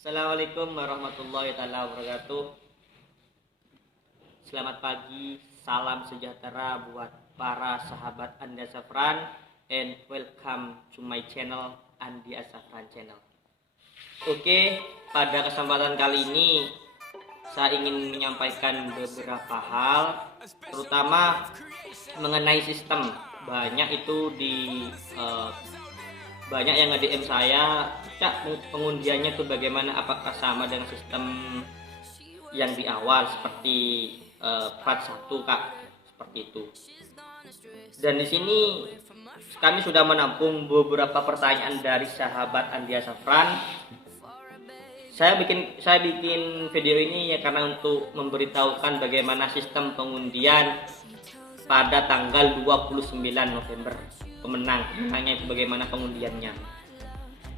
Assalamualaikum warahmatullahi wabarakatuh. Selamat pagi, salam sejahtera buat para sahabat Andi Asafran and welcome to my channel Andi Asafran channel. Oke, pada kesempatan kali ini saya ingin menyampaikan beberapa hal, terutama mengenai sistem. Banyak itu banyak yang nge-DM saya, Cak, pengundiannya tuh bagaimana, apakah sama dengan sistem yang di awal seperti part 1, Kak, seperti itu. Dan di sini kami sudah menampung beberapa pertanyaan dari sahabat Andia Safran. Saya bikin video ini ya karena untuk memberitahukan bagaimana sistem pengundian pada tanggal 29 November. Pemenangnya itu bagaimana pengundiannya.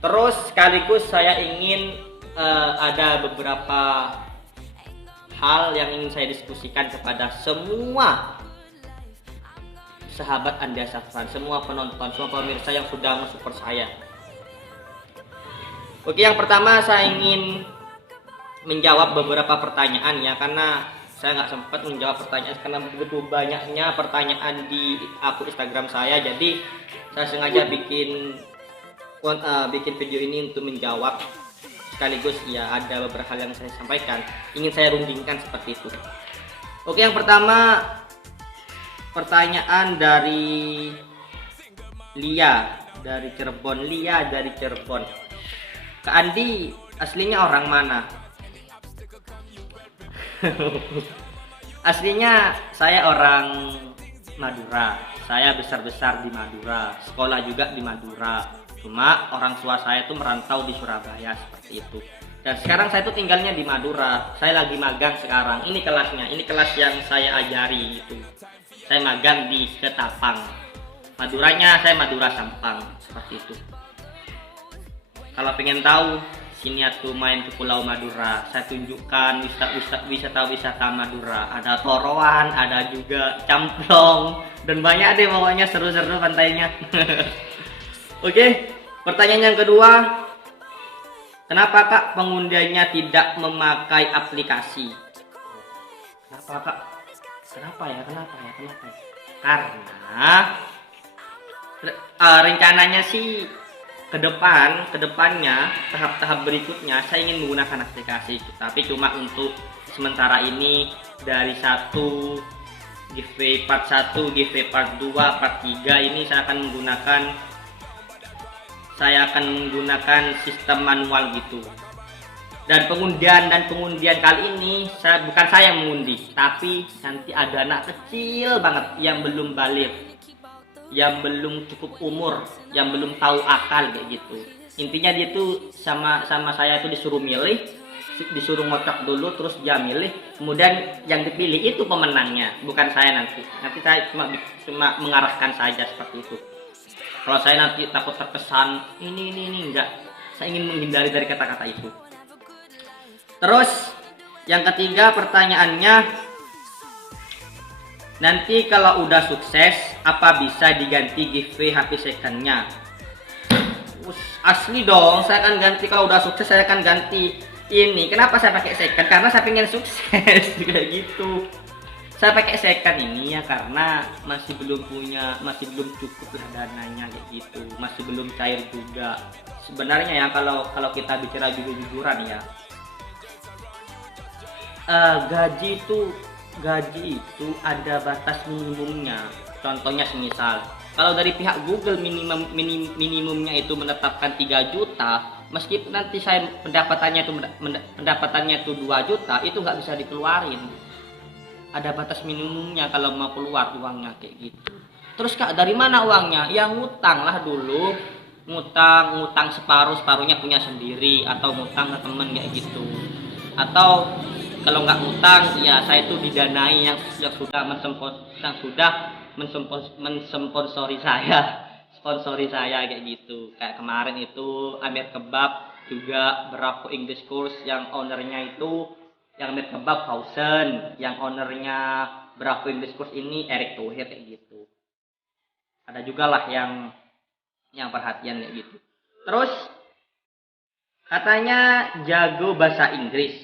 Terus sekaligus saya ingin ada beberapa hal yang ingin saya diskusikan kepada semua sahabat Andi Asafran, semua penonton, semua pemirsa yang sudah mensupport saya. Oke, yang pertama saya ingin menjawab beberapa pertanyaan ya, karena saya nggak sempat menjawab pertanyaan karena begitu banyaknya pertanyaan di akun Instagram saya. Jadi saya sengaja bikin video ini untuk menjawab sekaligus ya ada beberapa hal yang saya sampaikan, ingin saya rundingkan seperti itu. Oke, yang pertama pertanyaan dari Lia dari Cirebon. Kak Andi aslinya orang mana? Aslinya saya orang Madura. Saya besar di Madura, sekolah juga di Madura. Cuma orang tua saya itu merantau di Surabaya seperti itu. Dan sekarang saya itu tinggalnya di Madura. Saya lagi magang sekarang. Ini kelasnya, ini kelas yang saya ajari itu. Saya magang di Ketapang. Maduranya saya Madura Sampang seperti itu. Kalau pengen tahu, sini atuh main ke Pulau Madura. Saya tunjukkan wisata Madura. Ada toroan, ada juga camplong, dan banyak deh pokoknya seru-seru pantainya. Oke, pertanyaan yang kedua, kenapa Kak pengundiannya tidak memakai aplikasi? Kenapa Kak? Kenapa ya? Karena rencananya sih kedepannya tahap berikutnya saya ingin menggunakan aplikasi, tapi cuma untuk sementara ini dari satu giveaway part 1, giveaway part 2, part 3 ini saya akan menggunakan sistem manual gitu. Dan pengundian kali ini bukan saya yang mengundi, tapi nanti ada anak kecil banget yang belum balik, yang belum cukup umur, yang belum tahu akal kayak gitu. Intinya dia tuh sama saya tuh disuruh disuruh ngocok dulu, terus dia milih, kemudian yang dipilih itu pemenangnya, bukan saya nanti saya cuma mengarahkan saja seperti itu. Kalau saya nanti takut terkesan ini enggak, saya ingin menghindari dari kata-kata itu. Terus yang ketiga pertanyaannya, nanti kalau udah sukses, apa bisa diganti giveaway HP secondnya? Asli dong, saya akan ganti. Kalau udah sukses saya akan ganti. Ini kenapa saya pakai second? Karena saya pengen sukses kayak gitu. Saya pakai second ini ya karena masih belum cukup lah dananya kayak gitu. Masih belum cair juga. Sebenarnya ya kalau kita bicara jujur-jujuran ya, gaji itu ada batas minimumnya. Contohnya semisal kalau dari pihak Google minimumnya itu menetapkan 3 juta, meskipun nanti saya pendapatannya itu 2 juta, itu nggak bisa dikeluarin. Ada batas minimumnya kalau mau keluar uangnya kayak gitu. Terus Kak, dari mana uangnya? Ya ngutang lah dulu. Ngutang separuhnya punya sendiri, atau ngutang ke temen kayak gitu. Atau kalau nggak ngutang ya saya itu didanai yang sudah mensponsori saya kayak gitu. Kayak kemarin itu Amir Kebab, juga Bravo English Course yang ownernya itu yang Amir Kebab Fauzen, yang ownernya Bravo English Course ini Eric Thohir kayak gitu. Ada juga lah yang perhatian kayak gitu. Terus Katanya jago bahasa Inggris.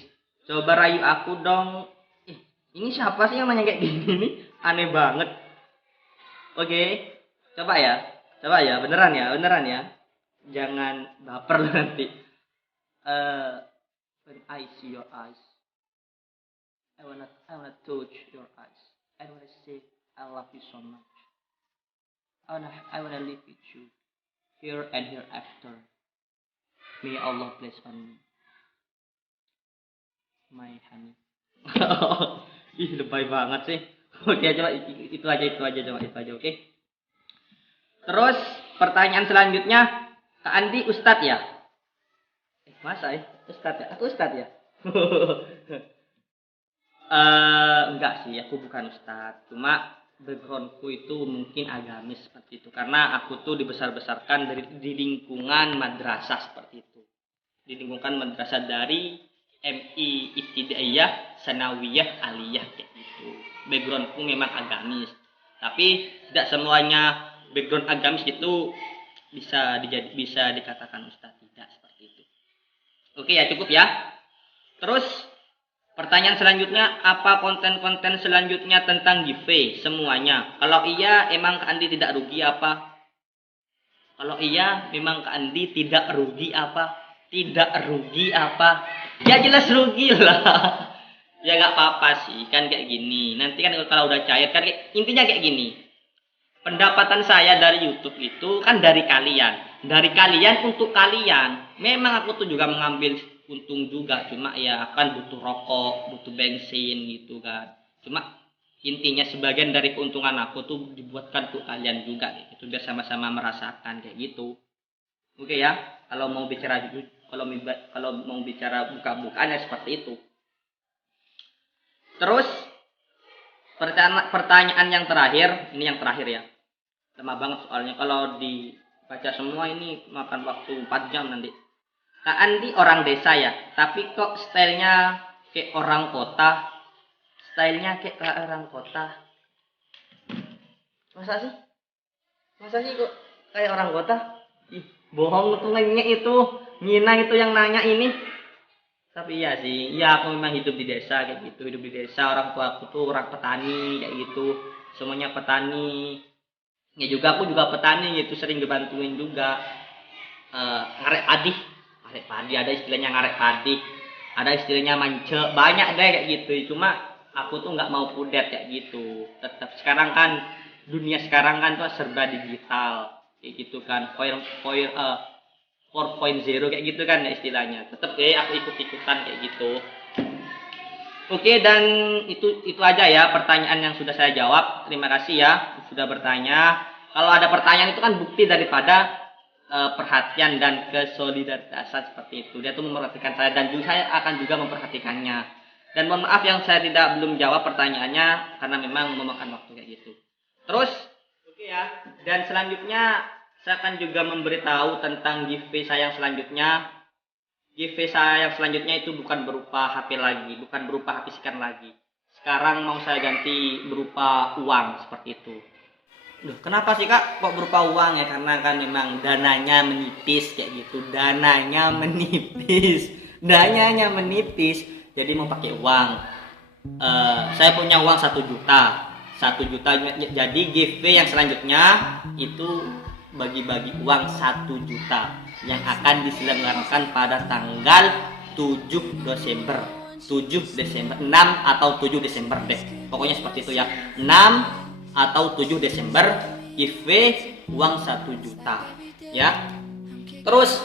Coba rayu aku dong. Ini siapa sih yang nanya kayak gini nih? Aneh banget. Oke, coba ya. Coba ya, beneran ya, beneran ya. Jangan baper nanti. When I see your eyes, I wanna touch your eyes. I wanna say I love you so much. I wanna live with you here and hereafter. May Allah bless on me, my honey. Ih, lebay banget sih. Oke, coba itu aja coba itu aja, oke. Terus pertanyaan selanjutnya, Kak Andi Ustadz ya? Masa ya? Ustadz ya? Aku Ustadz ya? Enggak sih, aku bukan Ustadz. Cuma backgroundku itu mungkin agamis seperti itu. Karena aku tuh dibesar-besarkan di lingkungan madrasah seperti itu. Di lingkungan madrasah dari MI Ibtidaiyah, Sanawiyah, Aliyah kayak gitu. Backgroundku memang agamis. Tapi tidak semuanya background agamis itu bisa dikatakan Ustadz, tidak seperti itu. Oke ya, cukup ya. Terus pertanyaan selanjutnya, apa konten-konten selanjutnya tentang giveaway semuanya? Kalau iya, emang Kak Andi tidak rugi apa? Kalau iya, memang Kak Andi tidak rugi apa? Tidak rugi apa? Ya jelas rugi lah. Ya nggak apa-apa sih, kan kayak gini. Nanti kan kalau udah cair kan intinya kayak gini. Pendapatan saya dari YouTube itu kan dari kalian. Dari kalian untuk kalian. Memang aku tuh juga mengambil untung juga. Cuma ya kan butuh rokok, butuh bensin gitu kan. Cuma intinya sebagian dari keuntungan aku tuh dibuatkan untuk kalian juga. Gitu. Biar sama-sama merasakan kayak gitu. Oke ya. Kalau mau bicara jujur, kalau mau bicara buka-bukaan seperti itu. Terus pertanyaan yang terakhir, ini yang terakhir ya. Lama banget soalnya kalau dibaca semua ini makan waktu 4 jam nanti. Kak Andi orang desa ya, tapi kok stylenya kayak orang kota. Stylenya kayak orang kota. Masa sih kok kayak orang kota? Ih, bohong tuh itu. Nina itu yang nanya ini. Tapi iya sih, iya aku memang hidup di desa kayak gitu. Hidup di desa, orang tua aku tuh orang petani kayak gitu. Semuanya petani. Ya juga aku juga petani gitu, sering dibantuin juga. Ngarek padi ada istilahnya ngarek padi. Ada istilahnya mance, banyak deh kayak gitu. Cuma aku tuh nggak mau pudet kayak gitu. Tetap sekarang kan dunia sekarang kan tuh serba digital kayak gitu kan. 4.0 kayak gitu kan ya istilahnya. Tetap deh aku ikut-ikutan kayak gitu. Oke, dan itu aja ya pertanyaan yang sudah saya jawab. Terima kasih ya sudah bertanya. Kalau ada pertanyaan itu kan bukti daripada perhatian dan kesolidaritasan seperti itu. Dia tuh memperhatikan saya dan juga saya akan juga memperhatikannya. Dan mohon maaf yang saya belum jawab pertanyaannya karena memang memakan waktu kayak gitu. Terus, oke ya. Dan selanjutnya saya akan juga memberitahu tentang giveaway saya yang selanjutnya. Giveaway saya yang selanjutnya itu bukan berupa HP lagi, bukan berupa HP scan lagi. Sekarang mau saya ganti berupa uang seperti itu. Loh, kenapa sih Kak kok berupa uang ya? Karena kan memang dananya menipis kayak gitu. Dananya menipis. Jadi mau pakai uang. Saya punya uang 1 juta. 1 juta. Jadi giveaway yang selanjutnya itu bagi-bagi uang 1 juta yang akan diselenggarakan pada tanggal 7 Desember 6 atau 7 Desember deh, pokoknya seperti itu ya. 6 atau 7 Desember giveaway uang 1 juta ya. Terus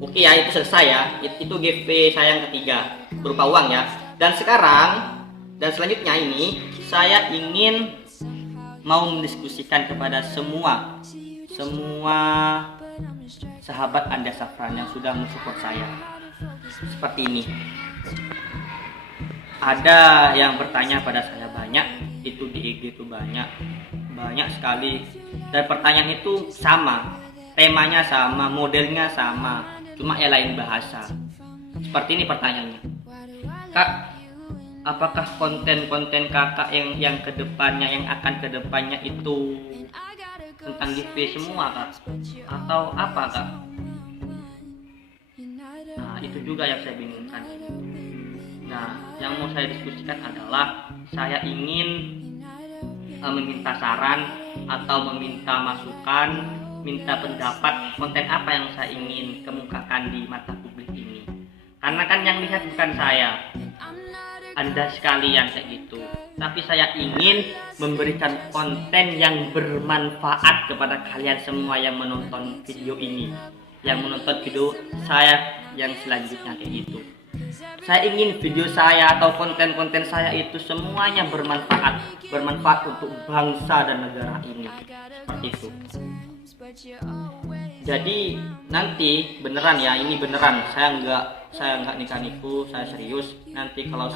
oke ya, itu selesai ya. Itu giveaway saya yang ketiga berupa uang ya. Dan selanjutnya ini saya ingin mau mendiskusikan kepada semua sahabat Anda Safran yang sudah mensupport saya seperti ini. Ada yang bertanya pada saya banyak, itu di IG itu banyak sekali, dan pertanyaan itu sama, temanya sama, modelnya sama, cuma ya lain bahasa. Seperti ini pertanyaannya, Kak, apakah konten-konten kakak yang kedepannya, yang akan kedepannya itu tentang giveaway semua Kak, atau apa Kak? Nah, itu juga yang saya bingungkan. Nah, yang mau saya diskusikan adalah saya ingin meminta saran atau meminta masukan, minta pendapat konten apa yang saya ingin kemukakan di mata publik ini. Karena kan yang lihat bukan saya, Anda sekalian kayak gitu. Tapi saya ingin memberikan konten yang bermanfaat kepada kalian semua yang menonton video ini, yang menonton video saya yang selanjutnya kayak gitu. Saya ingin video saya atau konten-konten saya itu semuanya bermanfaat untuk bangsa dan negara ini, seperti itu. Jadi nanti beneran ya, ini beneran, saya nggak nikah-niku, saya serius. Nanti kalau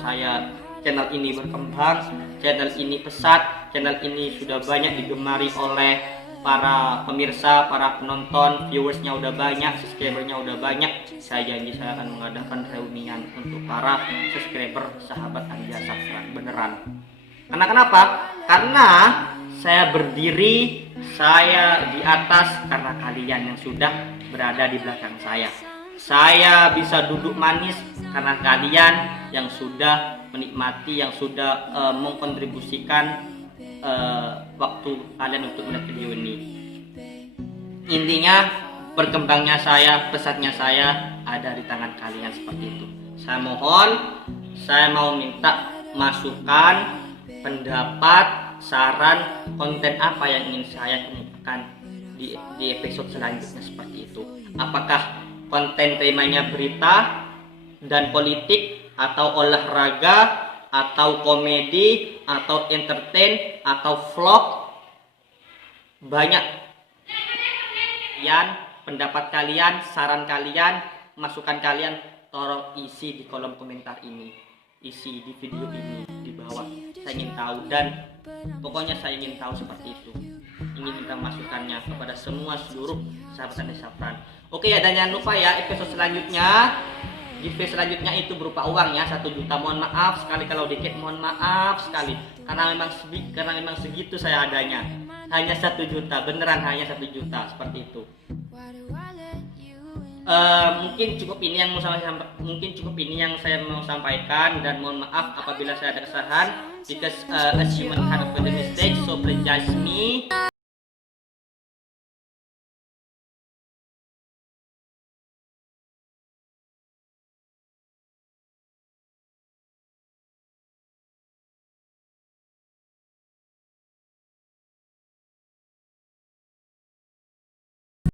channel ini berkembang, channel ini pesat, channel ini sudah banyak digemari oleh para pemirsa, para penonton, viewersnya udah banyak, subscribernya udah banyak, saya janji saya akan mengadakan reunian untuk para subscriber sahabat Anja Safran, beneran. Karena kenapa? Karena saya berdiri, saya di atas karena kalian yang sudah berada di belakang saya. Saya bisa duduk manis karena kalian yang sudah menikmati, yang sudah mengkontribusikan waktu kalian untuk melihat video ini. Intinya berkembangnya saya, pesatnya saya ada di tangan kalian, seperti itu. Saya mau minta masukan, pendapat, saran, konten apa yang ingin saya kemukakan di episode selanjutnya, seperti itu. Apakah konten temanya berita dan politik, atau olahraga, atau komedi, atau entertain, atau vlog? Banyak pendapat kalian, saran kalian, masukan kalian, tolong isi di kolom komentar ini, isi di video ini di bawah. Saya ingin tahu, dan pokoknya saya ingin tahu seperti itu. Ingin minta masukannya kepada seluruh sahabat Anja Safran. Oke ya, dan jangan lupa ya, episode selanjutnya, giveaway selanjutnya itu berupa uang ya, 1 juta. Mohon maaf sekali kalau dikit, mohon maaf sekali, karena memang segitu saya adanya, hanya 1 juta, beneran hanya 1 juta, seperti itu. Mungkin cukup ini yang saya mau sampaikan, dan mohon maaf apabila saya ada kesalahan, because as human kind of the mistake, so please judge me.